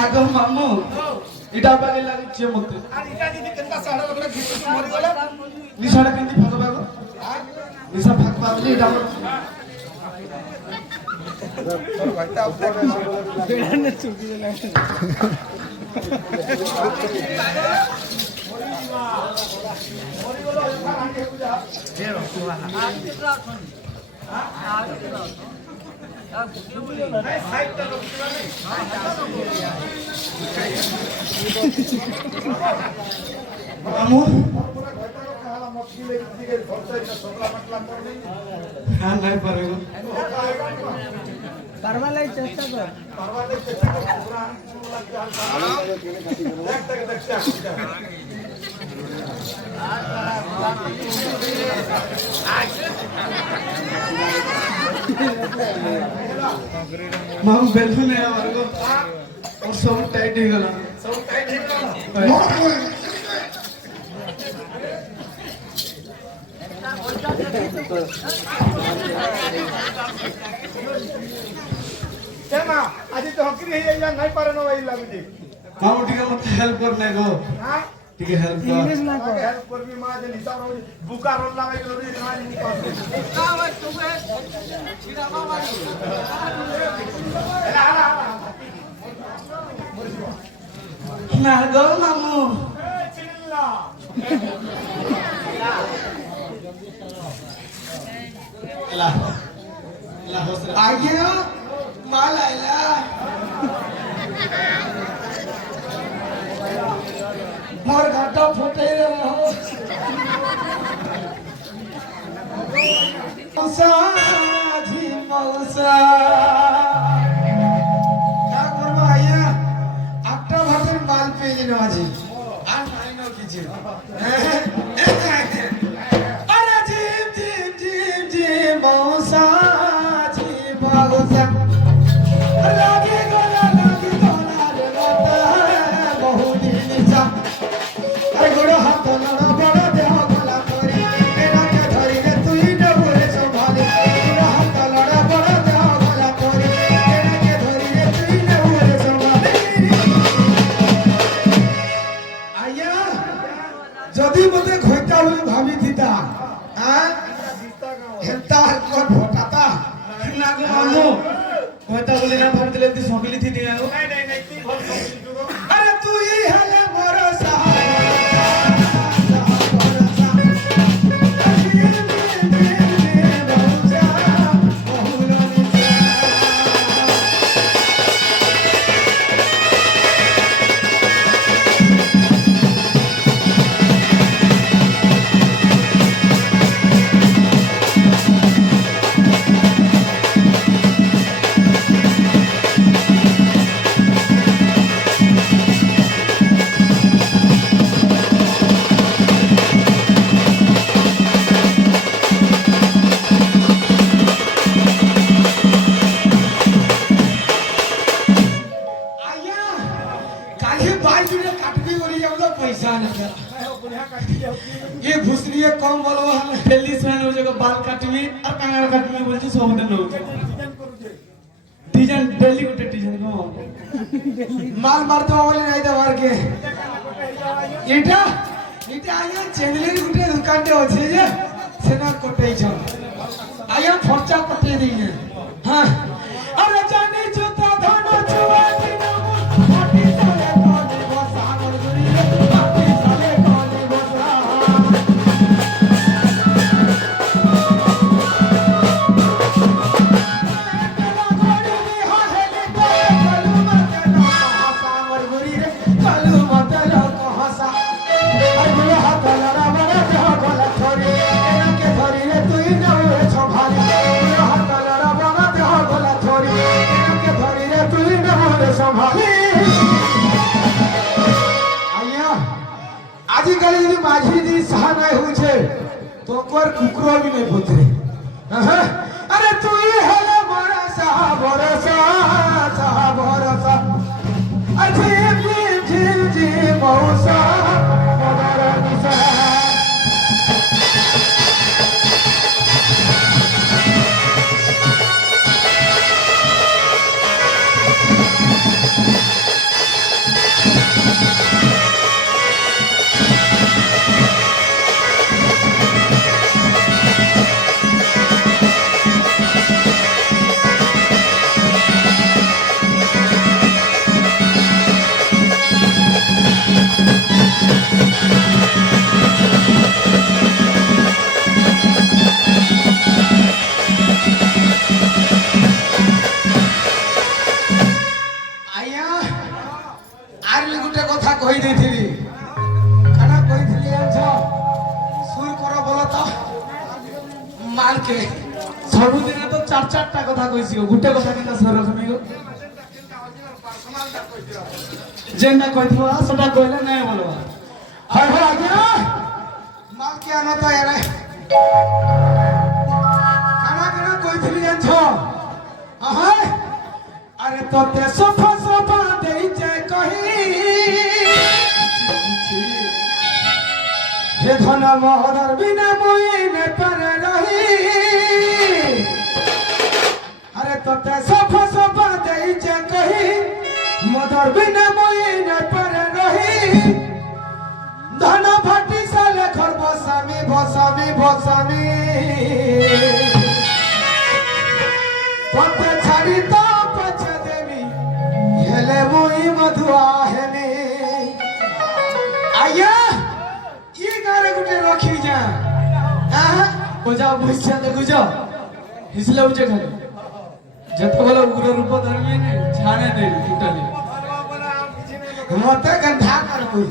नागो मामू इटा बागे लागছে মতে আর এটা যদি কেনটা সাড়া বড় ঘিরে মরি গলে নিশাটা কেন্দি ভাগবা গো নিশা ভাগবা বলি এটা তোর ভাইটা উপরে বেড়ানে চুকি দিলাম মরি গলো আগে পূজা এ রকুয়া সাইডটা রকুয়া নেই মামু পুরো ঘরটা কালা মক্কি লেগে দিকে ঘরটা এটা সবলা মটলা করে হ্যাঁ নাই পারে গো পারবালাই চেষ্টা কর পারবালে চেষ্টা কর পুরা চুলা কি হাল দেখ मामू बेलू नहीं आवार गो और सब टाइट हो गला सब टाइट है केमा आजी तो हकरी है या नहीं पारे न भाई लागुजी मामू ठीक है मत हेल्प करने गो हां ठीक है हेल्प इंग्लिश कर ना कर हेल्प कर भी मां जे निसा रो बुका रोल लागे रो रे मां मुंह पास का भाई तुमे सीधा बाबा ना गो मामू चिल्ला ला ला होस आ गया माल आइला मोर घाटा फटे रहो मौसा जी मौसा क्या करबो आइया একটা ভাতের মাল পেয়ে যেন আজি আর নাই ন কিছু আরে জিম জিম জিম জিম মৌসা জি মৌসা লাগে গলা রে লতা বহুদিন যা আরে গোড় হাত লড় বড় দেহ গলা করি এনাকে ধরিলে তুই ডবরে সম্ভালি গোড় হাত লড় বড় দেহ গলা করি এনাকে ধরিলে তুই ডবরে সম্ভালি আইয়া যদি মতে খইতা বলে ভাবি দিতা হ্যাঁ হেতা কোন ভটাতা না গো মামু খইতা বলে না ভাবছিলে তুই সবিলি থি দিয়া গো नहीं नहीं ती भल सब আরে তুই হলে ভরসা आया काहे बाल जुड़े काटबी ओरी जाऊला पैसा न कर बुढ़िया काटी जाओ ये भुसलिए कम बोलो हम हेल्दी मैन हो जगह बाल काटबी और कांगार काटबी बोलছি सब दिन हो डिजाइन करू जे डिजाइन डेली गोटे डिजाइन को माल मारतो बोले नहीं दबार के এটা এটা আয়া চ্যানেলের গুটে দোকানতে আছে যে সেনা কটাইছ আয়া খরচা কটে দিই হ্যাঁ আরে জানি জুতা ধন চুয়া দিন মাটি সালে কোনে বসা আমার গুরি মাটি সালে কোনে বসা आजिकल यदि माझी दी सहा नहीं होछे तो कर कुकरो भी नहीं पुतरे अरे तू ही हेले मोरा सहा भरोसा झिम झिम झिम झिम मौसा मदर निसा আর গোটে কথা কই ଦେଇଥିଲି কানা কইଥିଲି জানছ সুর কর বলো তো মালকে ସବୁଦିନ ତ ଚାର ଚାରଟା କଥା କହିଛି ଗୋଟେ କଥା କେନ୍ତା ସର ରଖମି ଗো ଯେନ୍ଟା କହିଥିବ ସେଟା କହିଲେ ନାଇଁ ବୋଲବା ହଏ ହଏ ଆଜ୍ଞା ମାଲକେ ଆନ ତ ଏରେ କାଣା କାଣା କହିଥିଲି ଜାଣିଛ ହଏ আরে তোতে সোফা সোফা দেইছে কহি হে ধন মহর বিনা মই নে পারে রহি আরে তোতে সোফা সোফা দেইছে কহি মদর বিনা মই নে পারে রহি ধন ফাটি সালে খর বসামি বসামি বসামি তোতে ছাড়ি তো হেলে মুই মধুয়া হেলে আয়া ই গারে গুটে রখি যা হ্যাঁ ওজা বইছা দেখুছ হিসলে উঠে খালি যত বলে উগ্র রূপ ধর্মী নে ছাড়ে দে টোটালি মতে গন্ধা কর কই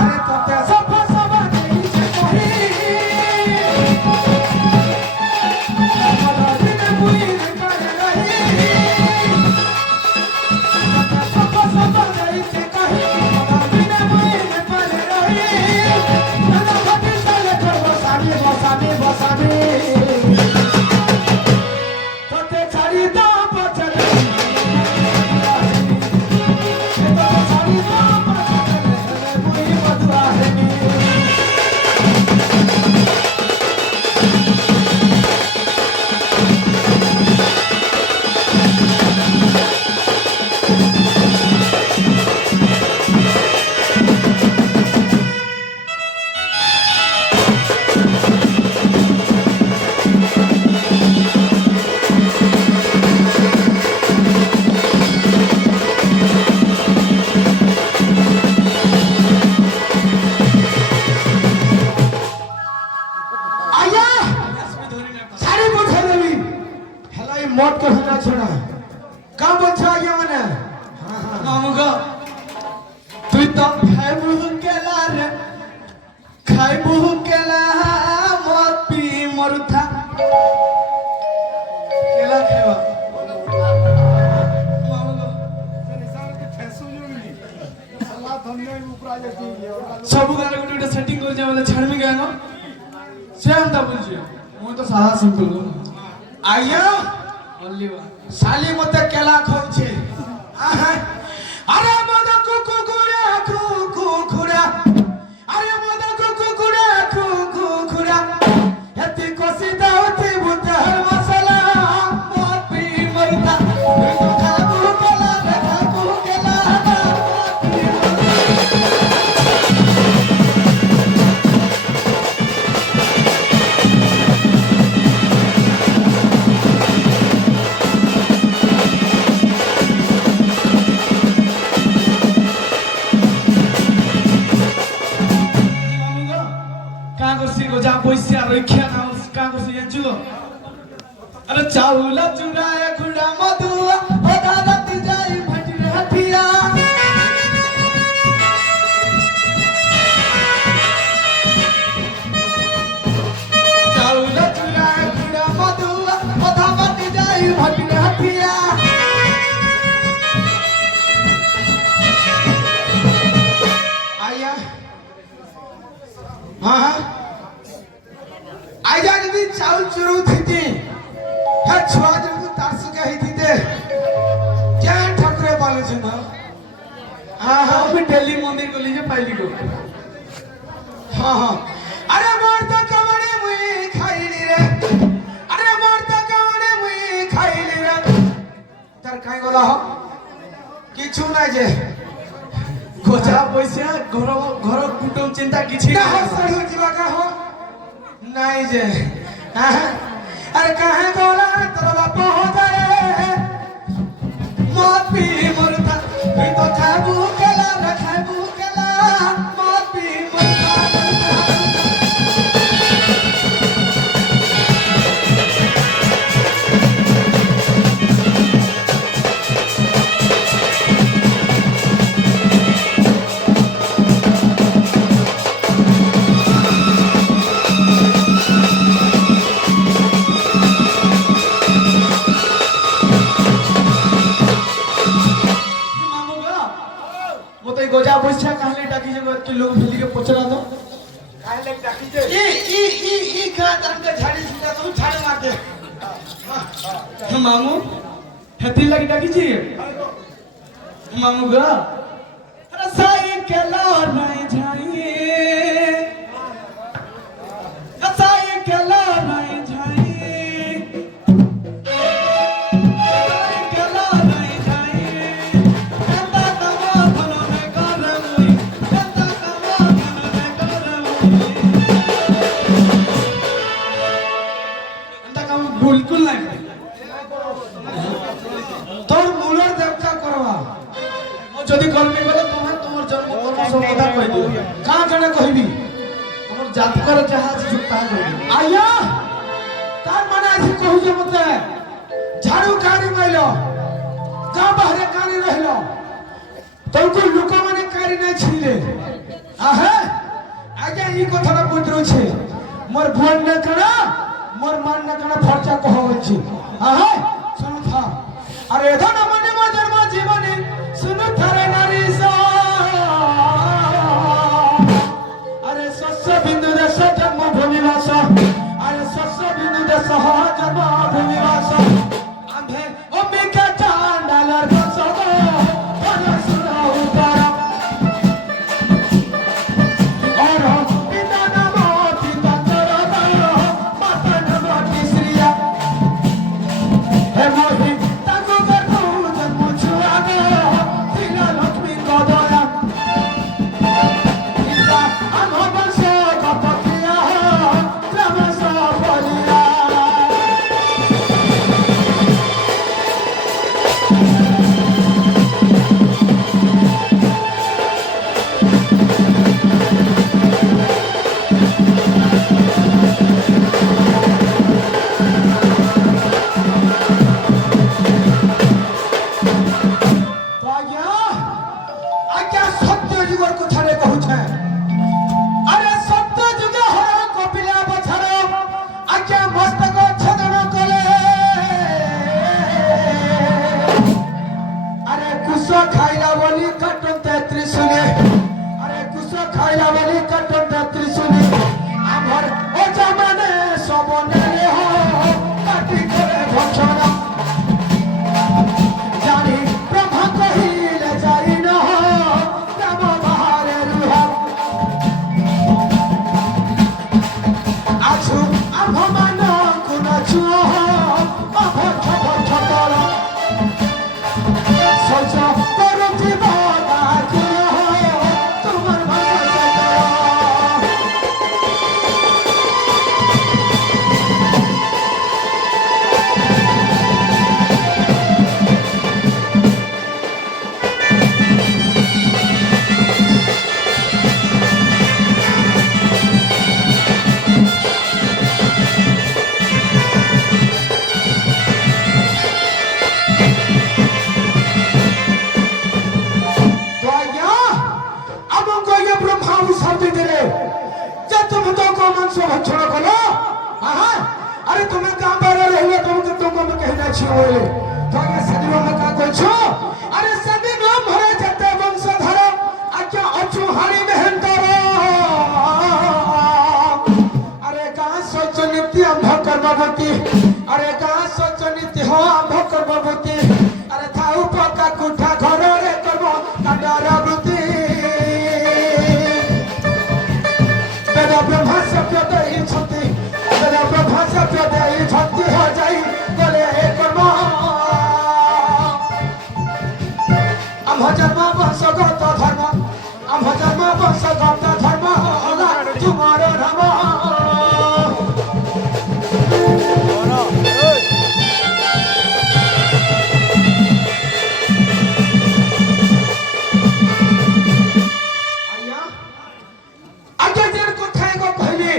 আরে তোতে সফা সফা দেইছে কহি মত কথা না ছোড়া কা বলছ আগে মানে মামুগো তুই তো খাইবু কেলা রে খাইবু কেলা মত পি মরুথা কেলা খাইবা মামুগো ସବୁ ଗାଁରେ ଗୋଟେ ଗୋଟେ ସେଟିଂ କରିଛେ ବୋଲେ ଛାଡମି ଗାଁ ସେ ଏନ୍ତା ବୁଝିଛ ମୁଁ ତ ସାଧା ସିମ୍ପଲ ଆଜ୍ଞା শালি মতে কেলা খাচ্ছে আরে মদ কুকুরা কুকুরা আরে মদ কুকুরা কুকুরা এতে কষি দাওতে বুতে হর মশলা মত পি মরতা তুই তো খাবু কেলা খাবু কেলা যা পয়সা রক্ষা না কা করছি জানছু আরে চাউলা চুরায় খুড়া মধুয়া ওদা রাতি যাই ভাটি হাটিয়া চাউলা চুরায় খুড়া মধুয়া ওদা রাতি যাই ভাটি হাটিয়া আয়া হ্যাঁ আইজা যদি চাউল চুরু থিতি হে ছুয়া যদি তার সঙ্গে হইতিতে কে ঠাকুরে বলেছে না হ্যাঁ হ্যাঁ আমি দিল্লি মন্দির গলি যে পাইলি গো হ্যাঁ হ্যাঁ আরে মোর তো কামড়ে মুই খাইলি রে আরে মোর তো কামড়ে মুই খাইলি রে তার কাই গলা হ কিছু নাই যে গোজা পয়সা ঘর কুটুম চিন্তা কিছু না হসড় ଯିବା কা হ नहीं जे अरे कहे गोला तेरा बाप हो जाए मत पी मरता तू तो खाबू केला मत पी मरता যা বসে কাহিনী ডাকি যে তুই লোক ভিলিকে পচরা দো কাহে লাগি ডাকিছে ই খা তাকে ঝাড়ি সিধা তুমি ছাড়ে মারতে মামু হেতি লাগি ডাকিছি মামু গা আরে সাইকেল নাই ঝাইয়ে সাইকেল নাই ঝাইয়ে সাইকেল নাই ঝাইয়ে এতা কামা ভলো নে করে মুই এতা কামা ভলো নে করে মুই এতা কাম বিলকুল নাই তোর মূলের দেবতা করবা যদি কলমি বলে তোমার তোমার জন্ম কর্ম সব কথা কইবি কাঁ কানে কইবি তোমার জাতকর যাহা আছে তাহা কইবি আইয়া তার মানে আছে কইছে মতে ঝাড়ু কানি মাইলো গা বাহিরে কানি রহিলো তোকে লোক মানে কারি নাই ছিলে আহে আগে এই কথাটা বুঝরছে মোর বোন না কানা মোর মান না কানা ফরচা কহ হচ্ছে আহে শুন থা আরে ধন মনে মজন্ম জীবনে শুন থারে নারী সা আরে শস্য বিন্দু দেশ জন্ম ভূমিবাস আরে শস্য বিন্দু দেশ জন্ম ভূমিবাস আম্ভে অম্বিকা চান্ডালার বংশগ ভজ সুর উত্তর और पिता नमो पिता चरण माता नमो श्रीया हे मोहि ताको देखो जन्म छुआ गो तिला लक्ष्मी कदया पिता हम वंश कपतिया क्रम सफलिया तो आज्ञा सत्य जुगर कथारे कहूछे अरे सत्य जुग हर कपिला बछर आज्ञा मस्तक छेदन कले अरे कुश खाइला बोली कटते त्रिशूले अरे कुश खाइला बोली कटते त्रिशूले आमर ओ जमाने सब नेले हो काटी करे भक्षण জানি ব্রহ্মা কহিলে জানি ন রাম বাহারে রুহ আছু আভমান কোন ছুঁ অভক্ষ ভক্ষ কর সহ্য করুছি বাধা তোমার ভাষা तो आज्ञा अब हमको ये ब्रह्मा शब्द दिले जब तुम तो को मन से भक्षण करो हाँ अरे तुम्हें काम पर रहिए तुमको मैं कहना चाहिए तो आज्ञा सदियों में का कोई छो अरे सदी में भरे जते वंशधर आज्ञा अचु हारी मेहनतरो अरे कहाँ सोच नीति अंभ कर्मवती अरे कहाँ सोच नीति हो अंभ कर्मवती अरे थाउ पका कुठा घर रे कर्म कांडार वृत्ति वेद ब्रह्मा सभ्य देई छति वेद ब्रह्मा सभ्य देई छति हो जाई गले हे कर्म आम जन्म वंशगत धर्म आम जन्म वंशगत धर्म होला तुमार धर्म आया आगे जेर कोथाय गो कहले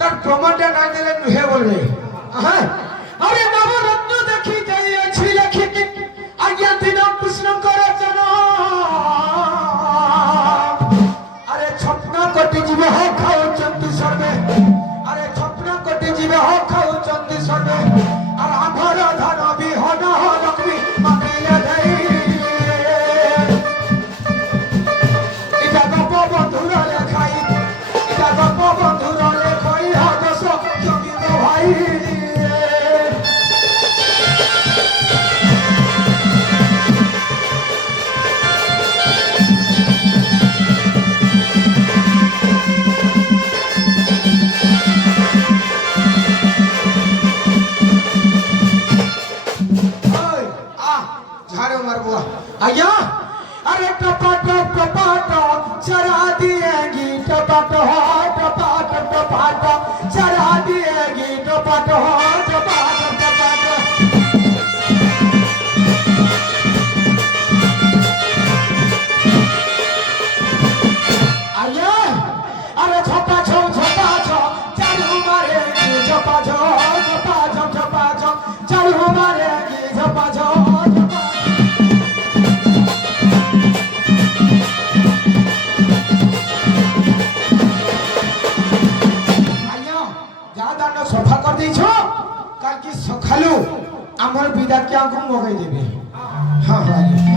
तार प्रमाणटा নাই দিলে নুহে বলবে হ্যাঁ আরে নবরত্ন দেখি যাই আছে লেখি আজ্ঞা দিন কৃষ্ণ করচন আরে স্বপ্ন मारबो आया अरे टपाट टपाट चरा दिएगी टपाट टपाट टपाट चरा दिएगी टपाट टपाट टपाट आया अरे छपा छो चालू मारेगी छपा छो चालू मारेगी छपा छो सफा कर दी छो कल की सखालू आमर विदा क्या को मगाई देबे हां हां